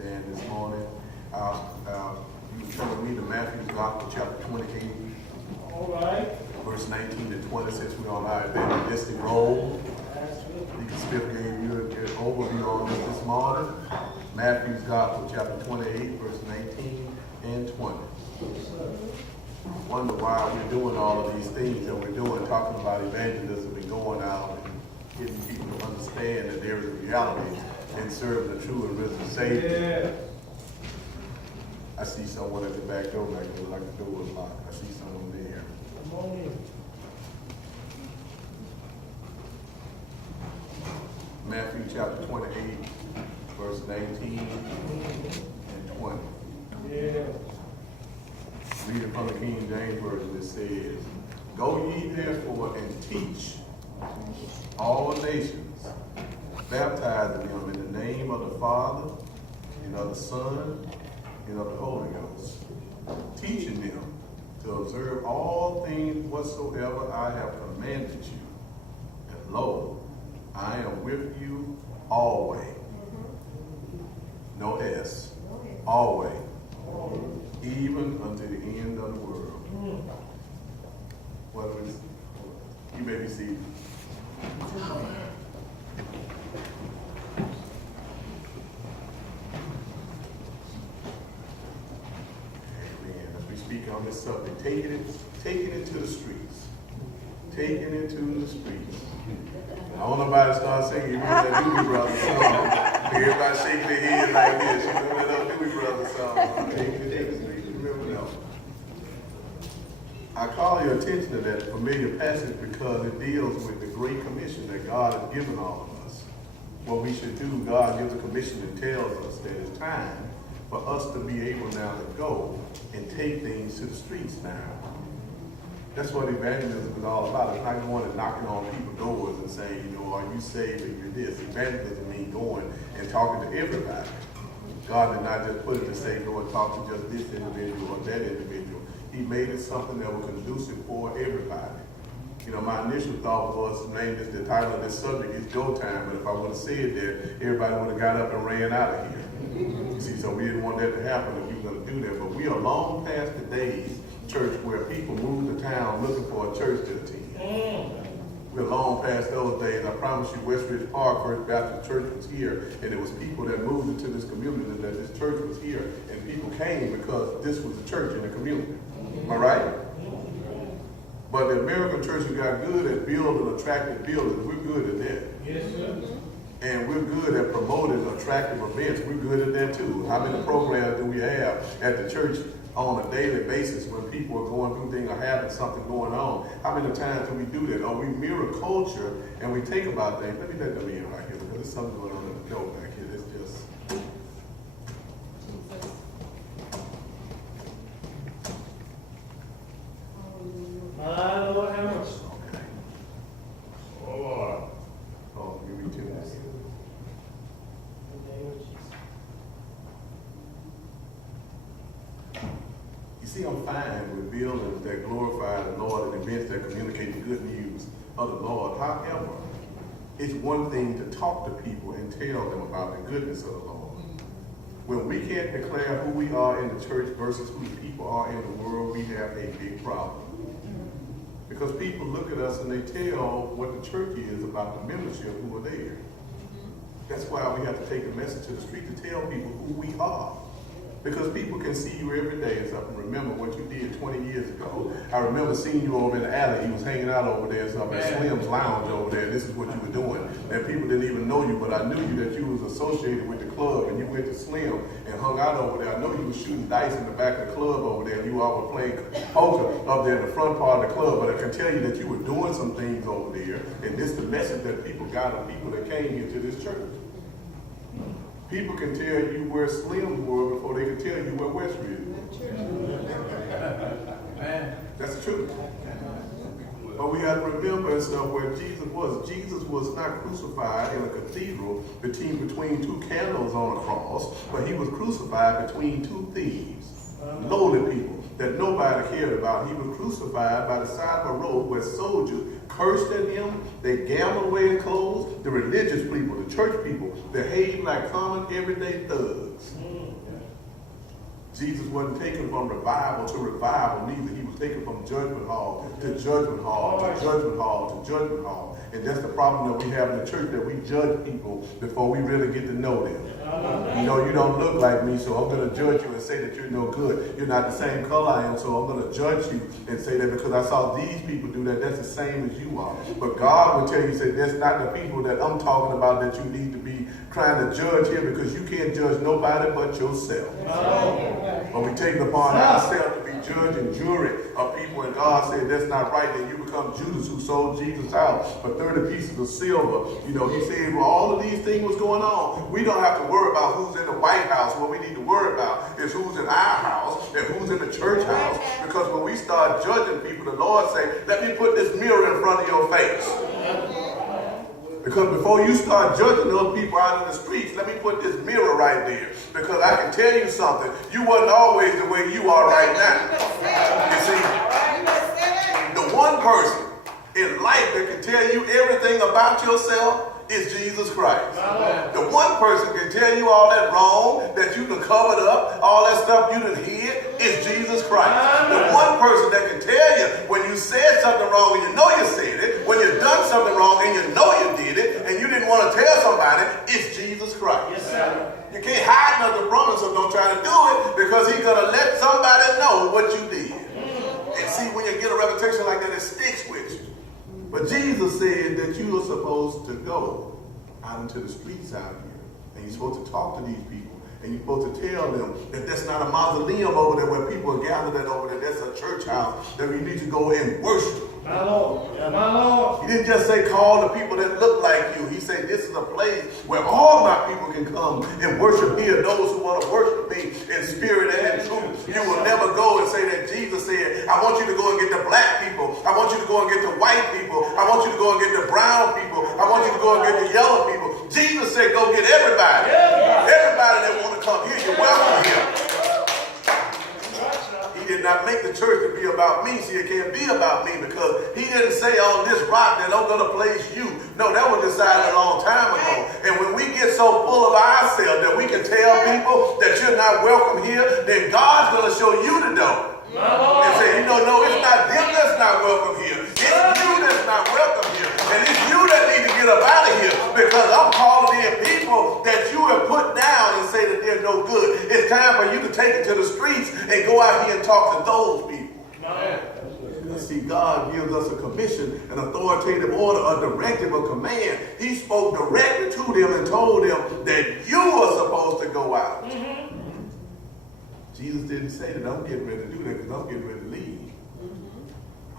stand this morning. You turn with me to Matthew's Gospel, chapter 28. All right. Verse 19 to 20, since we're on our evangelistic roll. Deacon Smith gave you an overview on this morning. Matthew's Gospel, chapter 28, verse 19 and 20. Wonder why we're doing all of these things that we're doing, talking about evangelism and going out and getting people to understand that there is a reality in serving the true and risen Savior. Yeah. I see someone at the back door back there, like the door is locked. I see someone there. Come on in. Matthew chapter 28, verse 19 and 20. Yeah. Reading from the King James Version, it says, "Go ye therefore and teach all nations, baptizing them in the name of the Father, and of the Son, and of the Holy Ghost, teaching them to observe all things whatsoever I have commanded you. And lo, I am with you always." No S. Always. Even unto the end of the world. What is, you may be seated. Amen. As we speak on this subject, taking it to the streets. Taking it to the streets. I don't know nobody start singing, you remember that Doobie Brothers song. Everybody shaking their head like this. You remember that Doobie Brothers song? Taking it to the streets. Remember that one? I call your attention to that familiar passage because it deals with the great commission that God has given all of us. What we should do, God gives a commission and tells us that it's time for us to be able now to go and take things to the streets now. That's what evangelism is all about. It's not going and knocking on people's doors and saying, are you saved and you're this. Evangelism means going and talking to everybody. God did not just put it to say, go and talk to just this individual or that individual. He made it something that was conducive for everybody. My initial thought was, the title of this subject is Go Time, but if I would have said that, everybody would have got up and ran out of here. You see, so we didn't want that to happen if we were going to do that. But we are long past the days, church, where people move to town looking for a church to attend. We're long past those days. I promise you, Westridge Park, First Baptist Church was here, and it was people that moved into this community that this church was here, and people came because this was a church in the community. Am I right? But the American church got good at building attractive buildings. We're good at that. Yes, sir. And we're good at promoting attractive events. We're good at that too. How many programs do we have at the church on a daily basis when people are going through things or having something going on? How many times do we do that? Or we mirror culture and we think about things. Let me let them in right here because there's something going on in the door back here. It's just... My Lord, have mercy. Okay. Oh, Lord. Oh, give me 2 minutes. In the name of Jesus. You see, I'm fine with buildings that glorify the Lord and events that communicate the good news of the Lord. However, it's one thing to talk to people and tell them about the goodness of the Lord. When we can't declare who we are in the church versus who the people are in the world, we have a big problem. Because people look at us and they tell what the church is about the membership who are there. That's why we have to take a message to the street to tell people who we are. Because people can see you every day and something. Remember what you did 20 years ago. I remember seeing you over in the alley. You was hanging out over there, something at Slim's Lounge over there. This is what you were doing. And people didn't even know you, but I knew you that you was associated with the club and you went to Slim and hung out over there. I know you was shooting dice in the back of the club over there and you all were playing poker up there in the front part of the club. But I can tell you that you were doing some things over there. And this is the message that people got of people that came here to this church. People can tell you where Slim were before they can tell you where Westridge was. That's the truth. But we got to remember and stuff where Jesus was. Jesus was not crucified in a cathedral between 2 candles on a cross, but he was crucified between 2 thieves, lowly people that nobody cared about. He was crucified by the side of a road where soldiers cursed at him. They gambled away in clothes. The religious people, the church people, behaved like common everyday thugs. Jesus wasn't taken from revival to revival, neither. He was taken from judgment hall to judgment hall to judgment hall to judgment hall. And that's the problem that we have in the church, that we judge people before we really get to know them. You know, you don't look like me, so I'm going to judge you and say that you're no good. You're not the same color I am, so I'm going to judge you and say that because I saw these people do that, that's the same as you are. But God will tell you, say, that's not the people that I'm talking about that you need to be trying to judge here, because you can't judge nobody but yourself. But we take it upon ourselves to be judge and jury of people, and God said that's not right. Then you become Judas, who sold Jesus out for 30 pieces of silver. You know, he said, well, all of these things was going on. We don't have to worry about who's in the White House. What we need to worry about is who's in our house and who's in the church house. Because when we start judging people, the Lord say, let me put this mirror in front of your face. Because before you start judging those people out in the streets, let me put this mirror right there. Because I can tell you something. You wasn't always the way you are right now. You see, the one person in life that can tell you everything about yourself is Jesus Christ. The one person can tell you all that wrong that you done covered up, all that stuff you done hid, is Jesus Christ. The one person that can tell you when you said something wrong and you know you said it, when you done something wrong and you know you did it, and you didn't want to tell somebody, it's Jesus Christ. Yes, sir. You can't hide nothing from him, so don't try to do it, because he's going to let somebody know what you did. And see, when you get a reputation like that, it sticks with you. But Jesus said that you are supposed to go out into the streets out here. And you're supposed to talk to these people. And you're supposed to tell them that that's not a mausoleum over there where people are gathered at over there. That's a church house that we need to go and worship. My Lord. Yeah, my Lord. He didn't just say call the people that look like you. He said this is a place where all my people can come and worship here. Those who want to worship me in spirit and in truth. You will never go and say that Jesus said, I want you to go and get the black people. I want you to go and get the white people. I want you to go and get the brown people. I want you to go and get the yellow people. Jesus said go get everybody. Everybody that want to come here, you're welcome here. He did not make the church to be about me. See, it can't be about me, because he didn't say on this rock that I'm going to place you. No, that was decided a long time ago. And when we get so full of ourselves that we can tell people that you're not welcome here, then God's going to show you the door. And say, you know, no, it's not them that's not welcome here. It's you that's not welcome here. And it's you that need to get up out of here, because I'm calling in people that you have put down and say that they're no good. It's time for you to take it to the streets and go out here and talk to those people. See, God gives us a commission, an authoritative order, a directive, a command. He spoke directly to them and told them that you are supposed to go out. Jesus didn't say that I'm getting ready to do that because I'm getting ready to leave.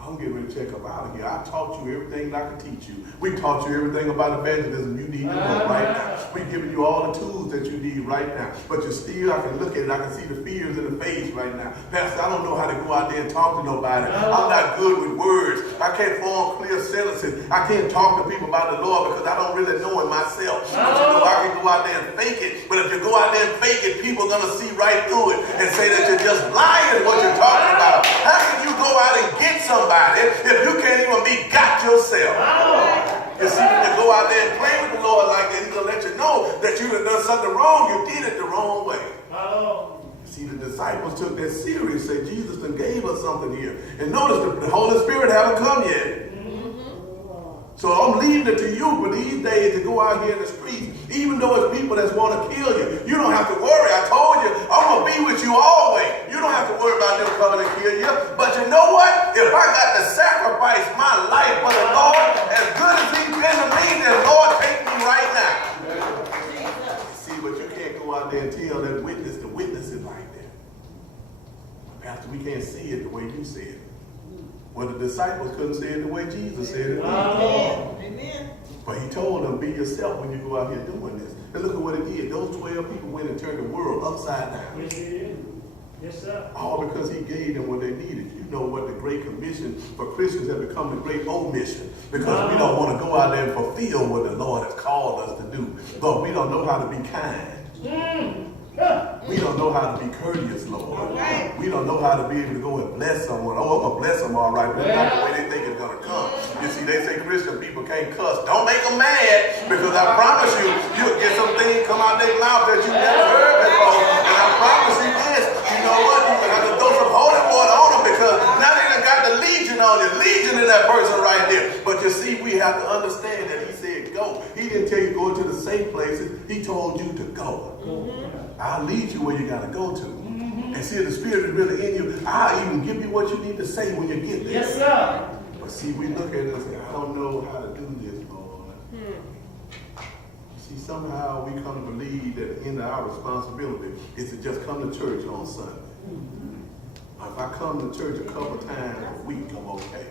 I'm getting ready to check up out of here. I taught you everything that I can teach you. We taught you everything about evangelism you need to know right now. We're giving you all the tools that you need right now. But you're still, I can look at it, I can see the fears in the face right now. Pastor, I don't know how to go out there and talk to nobody. I'm not good with words. I can't form clear sentences. I can't talk to people about the Lord because I don't really know it myself. But you know, I can go out there and fake it. But if you go out there and fake it, people are going to see right through it and say that you're just lying what you're talking about. How can you go out and get somebody if you can't even be got yourself? You see, when you go out there and play with the Lord like that, he's going to let you know that you have done something wrong. You did it the wrong way. See, the disciples took that serious. Say, Jesus done gave us something here. And notice the Holy Spirit haven't come yet. So I'm leaving it to you for these days to go out here in the streets, even though it's people that want to kill you. You don't have to worry. I told you, I'm going to be with you always. You don't have to worry about them coming to kill you. But you know what? If I got to sacrifice my life for the Lord, as good as he's been to me, then Lord, take me right now. See, but you can't go out there and tell that witness to witness it like that. Pastor, we can't see it the way you said it. Well, the disciples couldn't say it the way Jesus said it. Amen. But he told them, be yourself when you go out here doing this. And look at what he did. Those 12 people went and turned the world upside down. Yes, he did. Yes, sir. All because he gave them what they needed. You know what the Great Commission for Christians has become the Great Omission. Because we don't want to go out there and fulfill what the Lord has called us to do. But we don't know how to be kind. We don't know how to be courteous, Lord. We don't know how to be able to go and bless someone. Oh, I'm going to bless them all right, but not the way they think it's going to come. You see, they say Christian people can't cuss. Don't make them mad, because I promise you, you'll get some things come out their mouth that you never heard before. And I promise you this, you know what? You have to throw some holy water on them, because now they done got the legion on you. Legion in that person right there. But you see, we have to understand that he said go. He didn't tell you go to the safe places. He told you to go. I'll lead you where you got to go to. And see, if the Spirit is really in you, I'll even give you what you need to say when you get there. Yes, sir. But see, we look at it and say, I don't know how to do this, Lord. See, somehow we come to believe that the end of our responsibility is to just come to church on Sunday. If I come to church a couple times a week, I'm okay.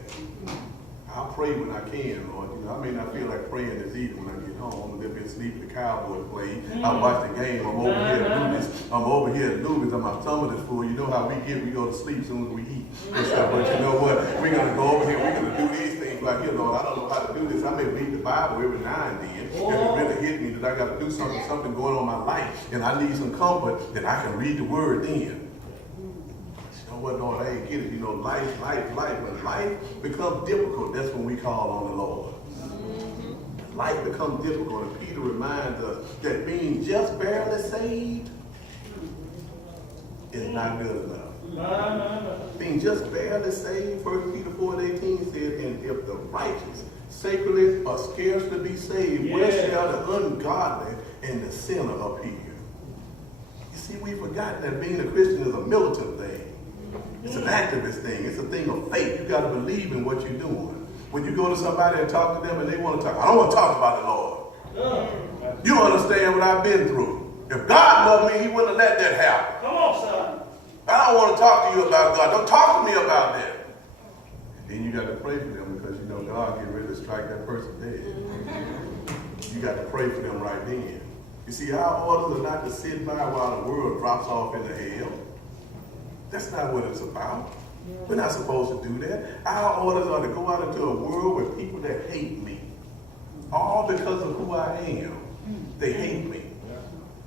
I'll pray when I can, Lord. You know, I may not feel like praying this evening when I get home. They'll be asleep at the Cowboys play. I watch the game. I'm over here at Luby's. I'm my stomach is full. You know how we get. We go to sleep as soon as we eat and stuff. But you know what? We're going to go over here. We're going to do these things like, you know, I don't know how to do this. I may read the Bible every now and then. If it really hit me that I got to do something going on in my life, and I need some comfort, then I can read the word then. What, Lord, I ain't get it. You know, life. When life becomes difficult, that's when we call on the Lord. Life becomes difficult, and Peter reminds us that being just barely saved is not good enough. Being just barely saved, 1 Peter 4:18 says, and if the righteous, sacredly, or scarcely be saved, where shall the ungodly and the sinner appear? You see, we've forgotten that being a Christian is a militant thing. It's an activist thing. It's a thing of faith. You got to believe in what you're doing. When you go to somebody and talk to them and they want to talk, I don't want to talk about the Lord. You understand what I've been through. If God loved me, he wouldn't have let that happen. Come on, son. I don't want to talk to you about God. Don't talk to me about that. Then you got to pray for them, because you know God get ready to strike that person dead. You got to pray for them right then. You see, our orders are not to sit by while the world drops off into hell. That's not what it's about. We're not supposed to do that. Our orders are to go out into a world with people that hate me. All because of who I am. They hate me.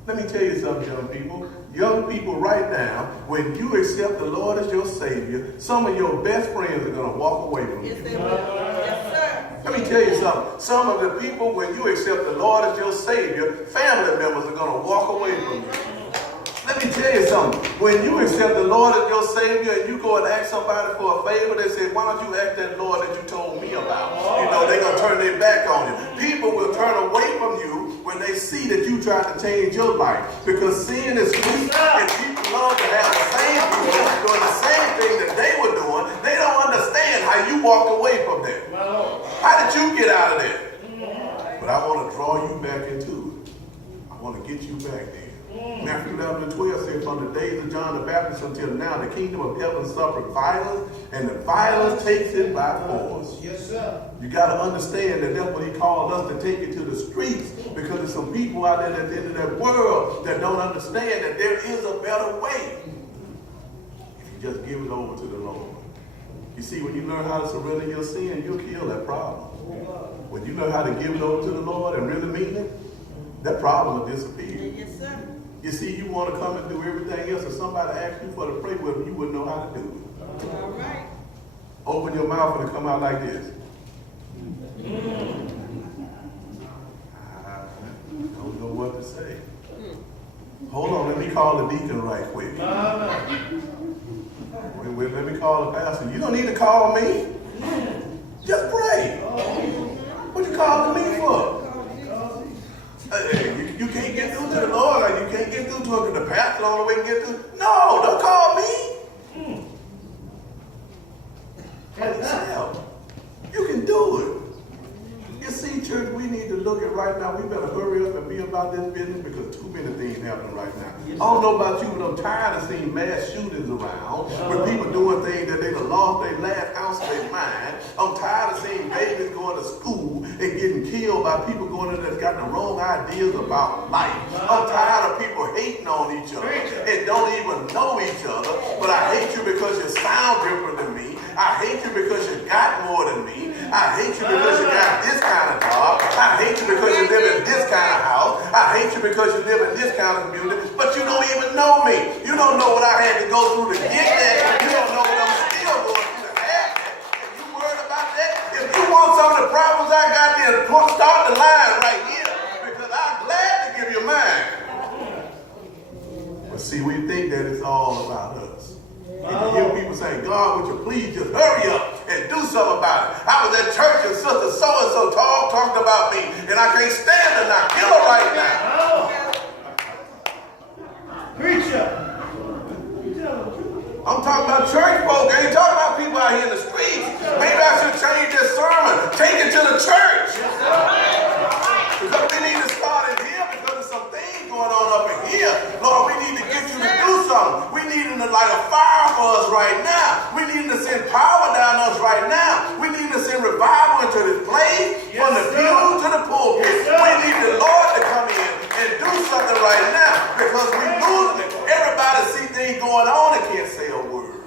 Let me tell you something, young people. Young people, right now, when you accept the Lord as your Savior, some of your best friends are going to walk away from you. Yes, they will. Yes, sir. Let me tell you something. Some of the people, when you accept the Lord as your Savior, family members are going to walk away from you. Let me tell you something. When you accept the Lord as your Savior and you go and ask somebody for a favor, they say, why don't you ask that Lord that you told me about? You know, they're going to turn their back on you. People will turn away from you when they see that you try to change your life. Because sin is sweet, and people love to have the same people doing the same thing that they were doing. They don't understand how you walked away from that. How did you get out of that? But I want to draw you back into it. I want to get you back there. Matthew 11:12 says, from the days of John the Baptist until now, the kingdom of heaven suffered violence, and the violence takes it by force. Yes, sir. You got to understand that that's what he called us to take it to the streets, because there's some people out there at the end of that world that don't understand that there is a better way. If you just give it over to the Lord. You see, when you learn how to surrender your sin, you'll kill that problem. When you learn how to give it over to the Lord and really mean it, that problem will disappear. Yes, sir. You see, you want to come and do everything else, and somebody asks you for to pray with them, you wouldn't know how to do it. All right. Open your mouth and it come out like this. I don't know what to say. Hold on, let me call the deacon right quick. Wait, let me call the pastor. You don't need to call me. Just pray. What you calling me for? Hey, you can't get through to the Lord, or you can't get through to him, the pastor, the only way to get through. No, don't call me. Yourself. You can do it. You see, church, we need to look at right now. We better hurry up and be about this business, because too many things happening right now. I don't know about you, but I'm tired of seeing mass shootings around, with people doing things that they done lost their last ounce of their mind. I'm tired of seeing babies going to school and getting killed by people going in that's got the wrong ideas about life. I'm tired of people hating on each other and don't even know each other. But I hate you because you sound different than me. I hate you because you got more than me. I hate you because you got this kind of job. I hate you because you live in this kind of house. I hate you because you live in this kind of community. But you don't even know me. You don't know what I had to go through to get that. You don't know what I'm still going through to have that. And you worried about that? If you want I got there, start the line right here because I'm glad to give you mine. But see, we think that it's all about us. And you hear people saying, God, would you please just hurry up and do something about it? I was at church and sister so-and-so talked about me, and I can't stand her now. Kill her right now. Preacher. I'm talking about church folk. I ain't talking about people out here in the streets. Maybe I should change this sermon. Take it to the church. Because we need to start in here because there's some things going on up in here. Lord, we need to get you to do something. We need to light a fire for us right now. We need to send power down us right now. We need to send revival into this place from the pew to the pulpit. We need the Lord to come in and do something right now because we losing it. Everybody see things going on and can't say a word.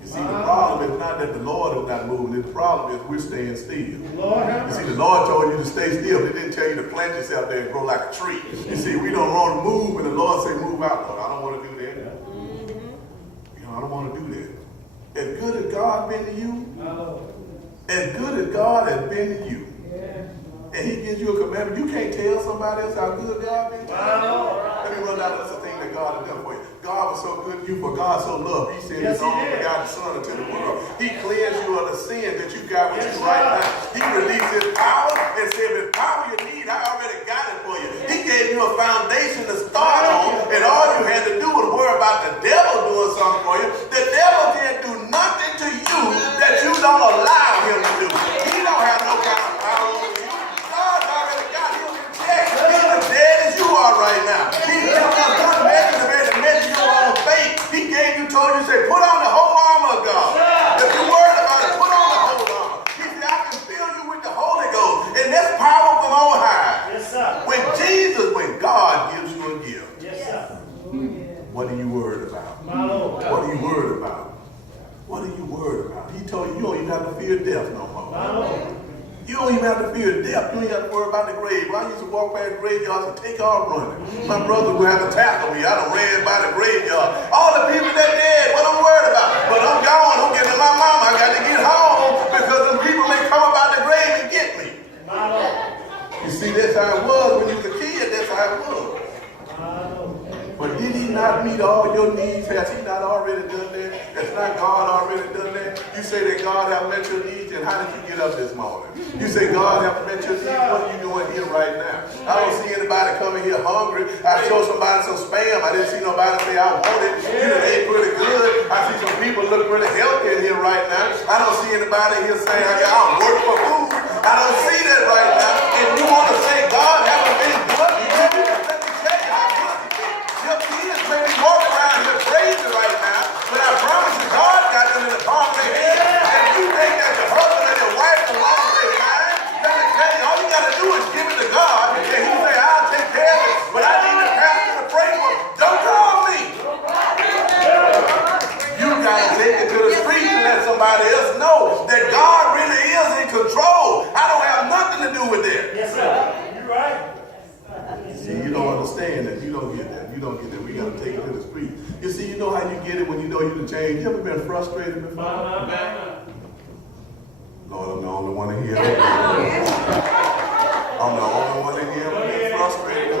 You see, the problem is not that the Lord is not moving. The problem is we're staying still. You see, the Lord told you to stay still. He didn't tell you to plant yourself there and grow like a tree. You see, we don't want to move, and the Lord say, move out. Lord, I don't want to do that. You know, I don't want to do that. As good as God been to you, as good as God has been to you, and he gives you a commandment, you can't tell somebody else how good God been to you. Let me run down the list of things that God has done for you. God was so good to you, for God so loved. He sent his only begotten Son into the world. He cleansed you of the sin that you got with you right now. He released his power and said, if power you need, I already got it for you. He gave you a foundation to start on, and all you had to do was worry about the devil doing something for you. The devil can't do nothing to you that you don't allow him to do. He don't have no kind of power over you. God's already got him in check. He's as dead as you are right now. He's a good measure to measure your own faith. He gave you, told you, say, put on the whole armor of God. If you're worried about it, put on the whole armor. He said, I can fill you with the Holy Ghost. And that's power from on high. Yes, sir. When God gives you a gift, Yes, sir. what are you worried about? My Lord. What are you worried about? What are you worried about? He told you, you don't even have to fear death no more. My Lord. You don't even have to fear death. You ain't have to worry about the grave. I used to walk by the graveyards and take off running. My brother would have to tackle me. I done ran by the graveyard. All the people that dead, what I'm worried about. But I'm gone. I'm getting to my mama. I got to get home because them people may come about the grave and get me. My Lord. You see, that's how it was when you was a kid. That's how it was. My Lord. But did he not meet all your needs? Has he not already done that? Has not God already done that? You say that God have met your needs, and how did you get up this morning? You say God have met your needs, what are you doing here right now? I don't see anybody coming here hungry. I showed somebody some Spam. I didn't see nobody say I want it. You done ate pretty good. I see some people look pretty healthy in here right now. I don't see anybody here saying I'm working for food. I don't see that right now. And you want to say God haven't been good? Let me tell you how good he been. Your kids may be walking around here crazy right now, but I promise you, God got them in the palm of their hand. And you think that your husband and your wife belong to their mind, let me tell you, all you got to do is give it to God, and he say, I'll take care of it, but I need the pastor to pray for it. Don't call me. You got to take it to the street and let somebody else know that God really is in control. I don't have nothing to do with that. Yes, sir. You're right. See, you don't understand that. You don't get that. You don't get that. We got to take it to the street. You see, you know how you get it when you know you can change. You ever been frustrated before? Lord, I'm the only one in here. I'm the only one in here been frustrated. I'm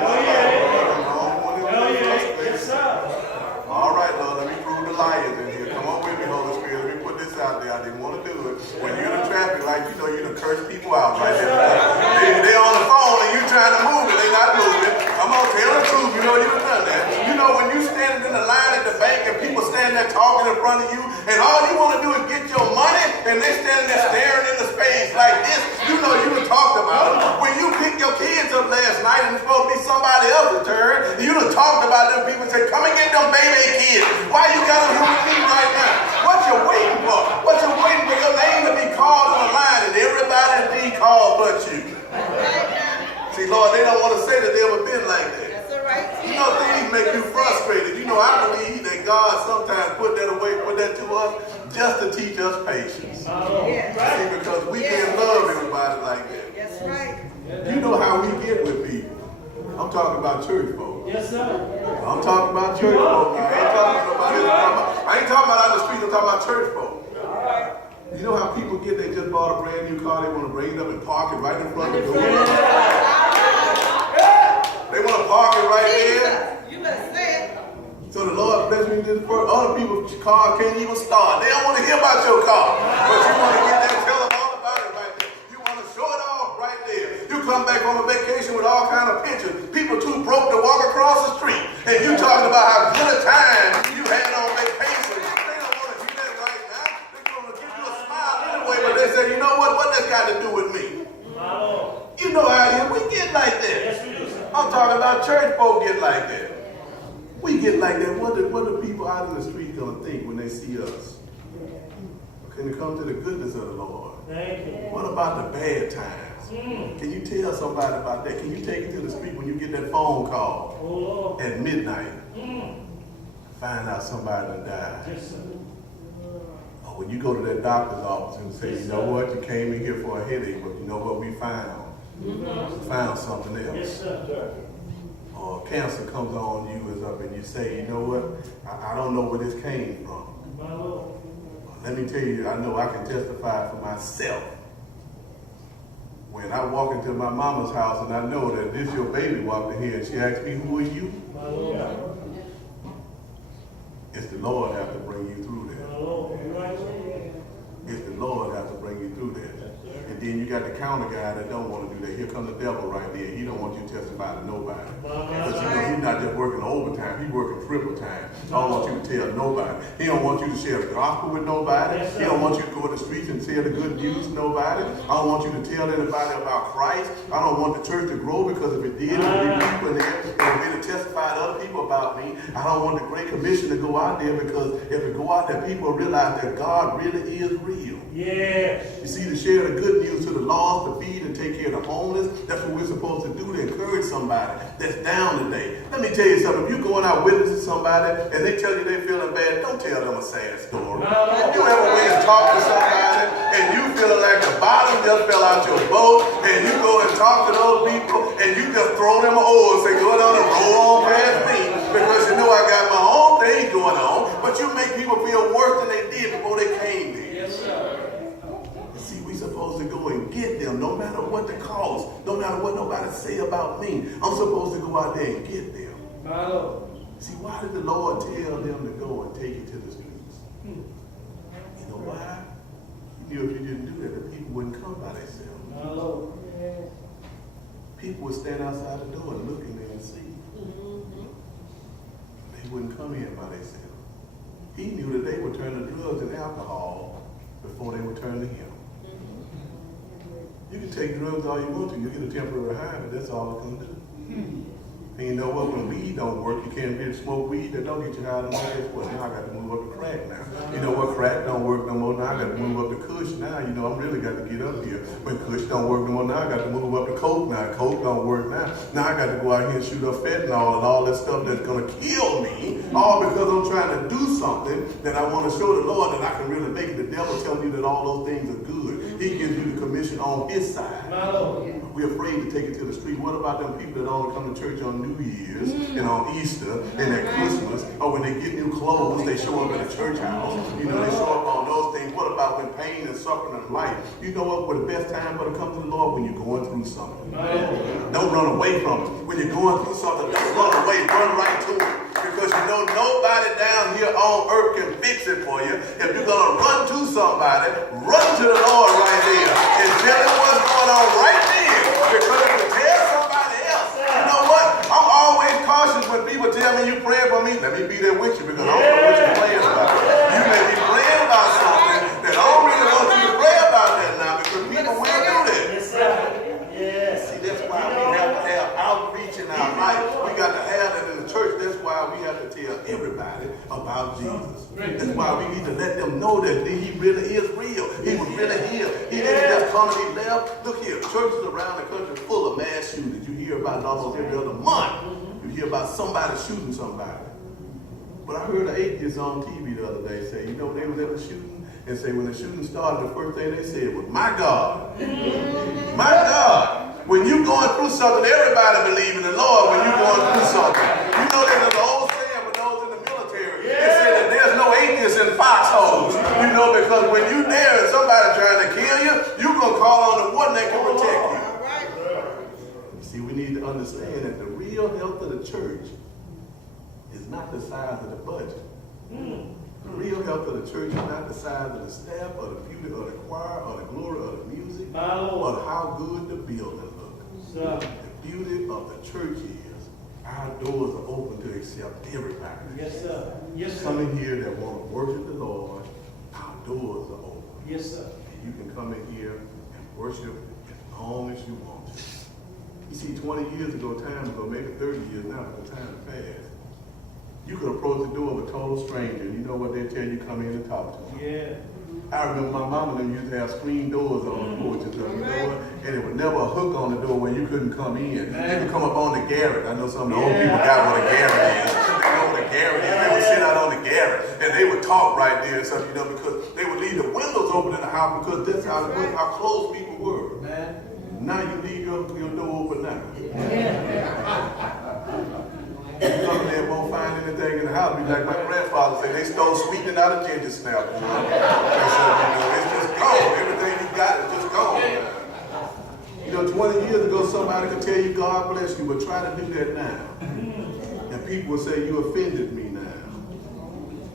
the only one in here frustrated. Yes, sir. All right, Lord, let me prove the liars in here. Come on with me, Holy Spirit. Let me put this out there. I didn't want to do it. When you're in the traffic light, you know you done curse people out right there. They're on the phone and you trying to move it. They're not moving. I'm going to tell the truth. You know you done done that. You know when you standing in the line at the bank and people standing there talking in front of you and all you want to do is get your money and they standing there staring into space like this, you know you done talked about them. When you picked your kids up last night and it's supposed to be somebody else's turn, you done talked about them people and said, come and get them baby kids. Why you got them here with me right now? What you waiting for? What you waiting for your name to be called on the line and everybody to be called but you? See, Lord, they don't want to say that they ever been like that. That's all right. You know, things make you frustrated. You know, I believe that God sometimes put that away, put that to us just to teach us patience. Yes. See, because we can't love everybody like that. That's right. You know how we get with people. I'm talking about church folk. Yes, sir. I'm talking about church folk. I ain't talking about nobody else. I ain't talking about out the street. I'm talking about church folk. You know how people get, they just bought a brand new car, they want to bring it up and park it right in front of the door. They want to park it right there. You better say it. So the Lord bless me this for other people's cars can't even start. They don't want to hear about your car. But you want to get there and tell them all about it right there. You want to show it off right there. You come back from a vacation with all kind of pictures. People too broke to walk across the street. And you talking about how good a time you had on vacation. They don't want to hear that right now. They're going to give you a smile anyway, but they say, you know what? What that's got to do with me? You know how it is. We get like that. Yes, we do, sir. I'm talking about church folk get like that. We get like that. What do people out in the street gonna think when they see us? Can it come to the goodness of the Lord? Thank you. What about the bad times? Can you tell somebody about that? Can you take it to the street when you get that phone call Oh, Lord. at midnight? Find out somebody done died. Yes, sir. Or when you go to that doctor's office and say, you know what, you came in here for a headache, but you know what we found? We found something else. Yes, sir. Or cancer comes on you is up and you say, you know what, I don't know where this came from. My Lord. Let me tell you, I know I can testify for myself. When I walk into my mama's house and I know that this your baby walked in here and she asked me, who are you? My Lord. It's the Lord have to bring you through that. My Lord. You right, sir? It's the Lord have to bring you through that. And then you got the counter guy that don't want to do that. Here comes the devil right there. He don't want you to testify to nobody. Because you know he's not just working overtime, he's working triple time. I don't want you to tell nobody. He don't want you to share the gospel with nobody. He don't want you to go in the streets and tell the good news to nobody. I don't want you to tell anybody about Christ. I don't want the church to grow because if it did, there would be people in there that would be to testify to other people about me. I don't want the Great Commission to go out there because if it go out there, people realize that God really is real. Yes. You see, to share the good news to the lost, to feed and take care of the homeless, that's what we're supposed to do to encourage somebody that's down today. Let me tell you something. If you're going out witnessing somebody and they tell you they're feeling bad, don't tell them a sad story. If you ever went and talk to somebody and you feeling like the bottom just fell out your boat and you go and talk to those people and you just throw them an oar and say, go down and roll on past me because you know I got my own thing going on, but you make people feel worse than they did before they came there. Yes, sir. See, we supposed to go and get them, no matter what the cost, no matter what nobody say about me. I'm supposed to go out there and get them. My Lord. See, why did the Lord tell them to go and take it to the streets? You know why? He knew if you didn't do that, the people wouldn't come by themselves. My Lord. People would stand outside the door and look in there and see. They wouldn't come in by themselves. He knew that they would turn to drugs and alcohol before they would turn to him. You can take drugs all you want to. You get a temporary high, but that's all it can do. And you know what? When weed don't work, you can't really smoke weed. That don't get you high no more. Guess what? Now I got to move up to crack now. You know what? Crack don't work no more. Now I got to move up to kush. Now, you know, I'm really got to get up here. When kush don't work no more, now I got to move up to coke. Now coke don't work now. Now I got to go out here and shoot up fentanyl and all that stuff that's going to kill me. All because I'm trying to do something that I want to show the Lord that I can really make it. The devil tells me that all those things are good. He gives you the commission on his side. My Lord. We're afraid to take it to the street. What about them people that only come to church on New Year's and on Easter and at Christmas, or when they get new clothes, they show up at a church house. You know, they show up on those things. What about when pain and suffering in life? You know what? Well, the best time for to come to the Lord when you're going through something. Don't run away from it. When you're going through something, don't run away. Run right to it. Because you know nobody down here on earth can fix it for you. If you're going to run to somebody, run to the Lord right there and tell him what's going on right there. Because if you tell somebody else, you know what? I'm always cautious when people tell me you praying for me. Let me be there with you because I don't know what you're praying about. You may be praying about something that I don't really want you to pray about that now because people will do that. Yes, sir. Yes. See, that's why we have to have outreach in our life. We got to have that in the church. That's why we have to tell everybody about Jesus. That's why we need to let them know that he really is real. He was really here. He didn't just come and he left. Look here, churches around the country full of mass shootings. You hear about it almost every other month. You hear about somebody shooting somebody. But I heard an atheist on TV the other day say, you know, they was ever shooting and say when the shooting started, the first thing they said was, my God. My God. When you're going through something, everybody believes in the Lord when you're going through something. You know there's an old saying for those in the military. They say that there's no atheists in foxholes. You know, because when you're there and somebody understand that the real health of the church is not the size of the budget. The real health of the church is not the size of the staff or the beauty of the choir or the glory of the music or how good the building looks. The beauty of the church is our doors are open to accept everybody. Yes, sir. Yes, sir. Some in here that want to worship the Lord, our doors are open. Yes, sir. And you can come in here and worship as long as you want to. You see, 20 years ago, time ago, maybe 30 years now, but the time passed. You could approach the door of a total stranger, and you know what they tell you, come in and talk to them. Yeah. I remember my mama and them used to have screen doors on the porches of the door, and it was never a hook on the door where you couldn't come in. You could come up on the garret. I know some of the old people got what a garret is. They know what a garret is. They would sit out on the garret, and they would talk right there and stuff, you know, because they would leave the windows open in the house because that's how close people were. Now you leave your door open now. You come in there and won't find anything in the house. Be like my grandfather said, they stole sweetening out of ginger snap. They said, it's just gone. Everything you got is just gone. You know, 20 years ago, somebody could tell you, God bless you, but try to do that now. And people will say, you offended me now.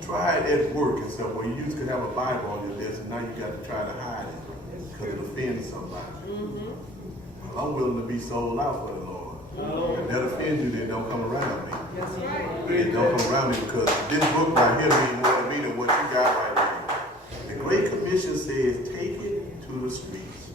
Try it at work and stuff where you used to have a Bible on your desk, and now you got to try to hide it because it offends somebody. Well, I'm willing to be sold out for the Lord. If that offends you, then don't come around me. That's right. Then don't come around me because this book right here means more to me than what you got right now. The Great Commission says, take it to the streets.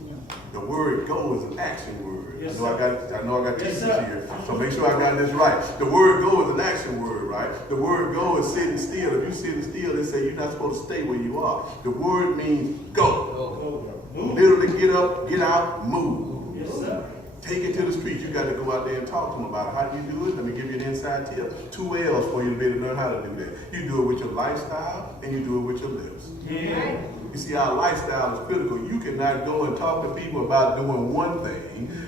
The word go is an action word. Yes, I know I got yes, teachers sir. here, so make sure I got this right. The word go is an action word, right? The word go is sitting still. If you sitting still, they say you're not supposed to stay where you are. The word means go. Literally get up, get out, move. Yes, sir. Take it to the street. You got to go out there and talk to them about it. How do you do it? Let me give you an inside tip. 2 L's for you to be able to learn how to do that. You do it with your lifestyle and you do it with your lips. Yeah. You see, our lifestyle is critical. You cannot go and talk to people about doing one thing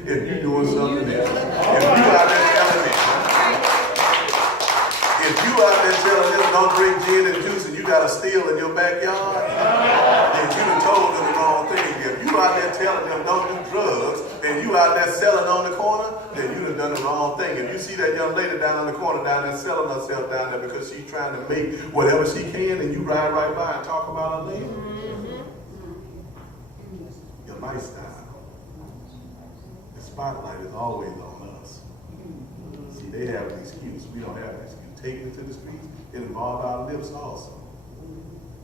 if you're doing something else. If you out there telling me, if you out there telling them don't drink gin and juice and you got a steal in your backyard, then you done told them the wrong thing. If you out there telling them don't do drugs and you out there selling on the corner, then you done the wrong thing. If you see that young lady down on the corner down there selling herself down there because she's trying to make whatever she can and you ride right by and talk about her later, your lifestyle, the spotlight is always on us. See, they have an excuse. We don't have an excuse. Taking it to the streets, it involved our lips also.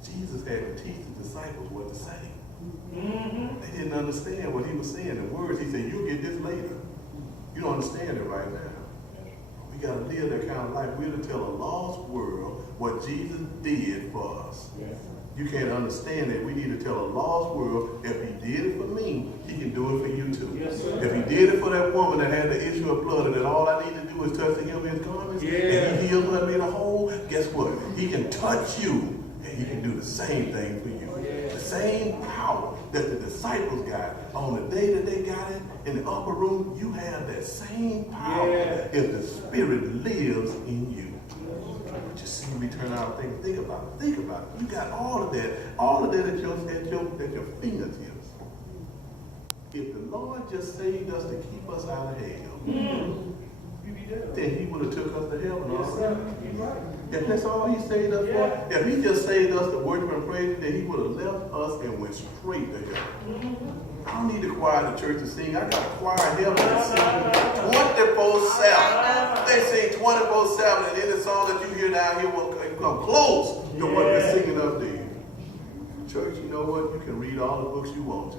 Jesus had to teach the disciples what to say. They didn't understand what he was saying. The words, he said, you'll get this later. You don't understand it right now. We got to live that kind of life. We're to tell a lost world what Jesus did for us. You can't understand it. We need to tell a lost world, if he did it for me, he can do it for you too. Yes, sir. If he did it for that woman that had the issue of blood, and that all I need to do is touch the hem of his garments, and he healed her and made her whole, guess what? He can touch you, and he can do the same thing for you. The same power that the disciples got on the day that they got it in the upper room, you have that same power if the Spirit lives in you. Just see me turn out and think about it. Think about it. You got all of that at your fingertips. If the Lord just saved us to keep us out of hell, then he would have took us to heaven already. If that's all he saved us for, if he just saved us to worship and praise, then he would have left us and went straight to heaven. I don't need the choir in the church to sing. I got a choir in heaven that sing 24/7. They sing 24/7, and any song that you hear down here will come close to what they're singing up there. Church, you know what? You can read all the books you want to.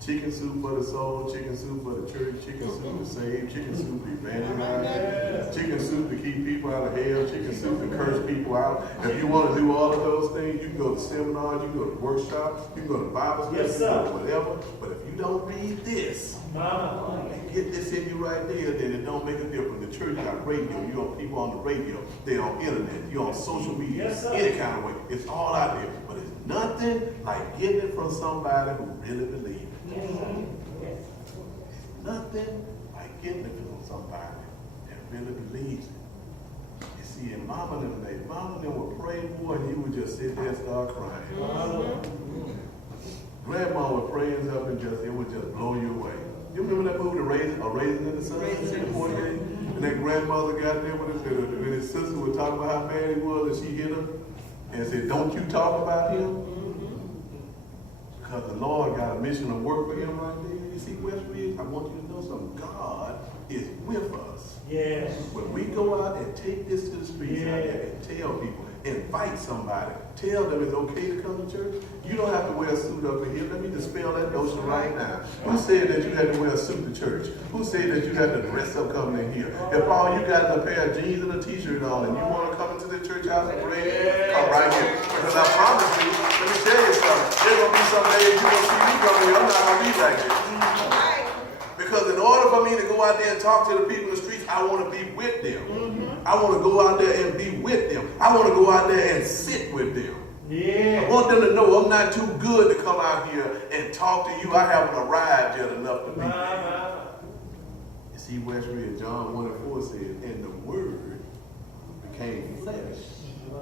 Chicken soup for the soul, chicken soup for the church, chicken soup to save, chicken soup to evangelize, chicken soup to keep people out of hell, chicken soup to curse people out. If you want to do all of those things, you can go to seminars, you can go to workshops, you can go to Bible studies, you can go to whatever. But if you don't read this, and get this in you right there, then it don't make a difference. The church got radio, you on people on the radio, they're on internet, you're on social media, any kind of way. It's all out there. But it's nothing like getting it from somebody who really believes it. Nothing like getting it from somebody that really believes it. You see, in Mama and them would pray more and you would just sit there and start crying. Grandma would pray us up and it would just blow you away. You remember that movie, A Raisin in the Sun? And that grandmother got there when his sister was talking about how bad he was, and she hit him and said, "Don't you talk about him?" Because the Lord got a mission of work for him right there. You see, Westridge, I want you to know something. God is with us. Yes. When we go out and take this to the streets out there and tell people, invite somebody, tell them it's okay to come to church. You don't have to wear a suit up in here. Let me dispel that notion right now. Who said that you had to wear a suit to church? Who said that you had to dress up coming in here? If all you got is a pair of jeans and a t-shirt on and you want to come into the church house and pray, come right here. Because I promise you, let me tell you something. There's going to be some days you're going to see me coming here. I'm not going to be like this. Because in order for me to go out there and talk to the people in the streets, I want to be with them. I want to go out there and be with them. I want to go out there and sit with them. Yeah. I want them to know I'm not too good to come out here and talk to you. I haven't arrived yet enough to be there. You see, Westridge, John 1:4 says, and the Word became flesh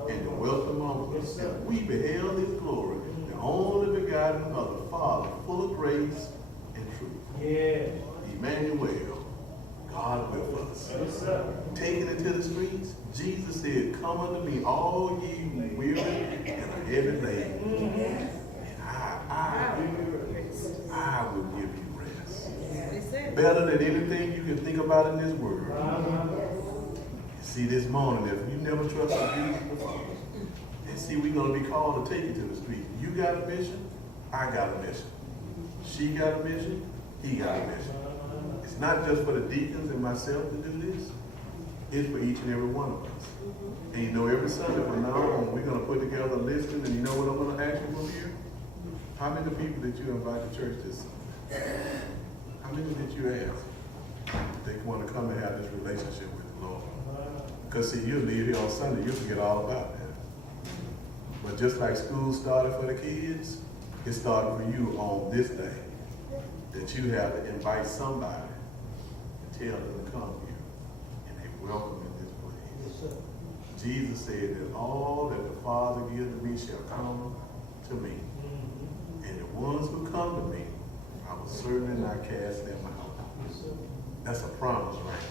and dwelt among us, and we beheld his glory, the only begotten of the Father, full of grace and truth. Yeah. Emmanuel, God with us. Yes, sir. Taking it to the streets, Jesus said, come unto me, all ye who weary and are heavy laden, and I will give you rest. Better than anything you can think about in this world. See, this morning, if you never trusted Jesus before, and see, we're going to be called to take it to the street. You got a mission, I got a mission. She got a mission, he got a mission. It's not just for the deacons and myself to do this. It's for each and every one of us. And you know, every Sunday from now on, we're going to put together a listing, and you know what I'm going to ask you from here? How many people did you invite to church this Sunday? How many did you ask they want to come and have this relationship with the Lord? Because see, you'll leave here on Sunday, you'll forget all about that. But just like school started for the kids, it started for you on this day. That you have to invite somebody and tell them to come here. And they welcome in this place. Yes, sir. Jesus said that all that the Father gives to me shall come to me. And the ones who come to me, I will certainly not cast them out. Yes, sir. That's a promise right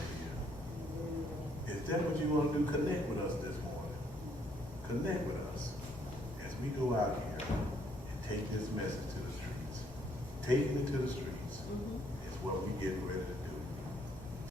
here. Is that what you want to do? Connect with us this morning. Connect with us as we go out here and take this message to the streets. Taking it to the streets is what we get ready to do.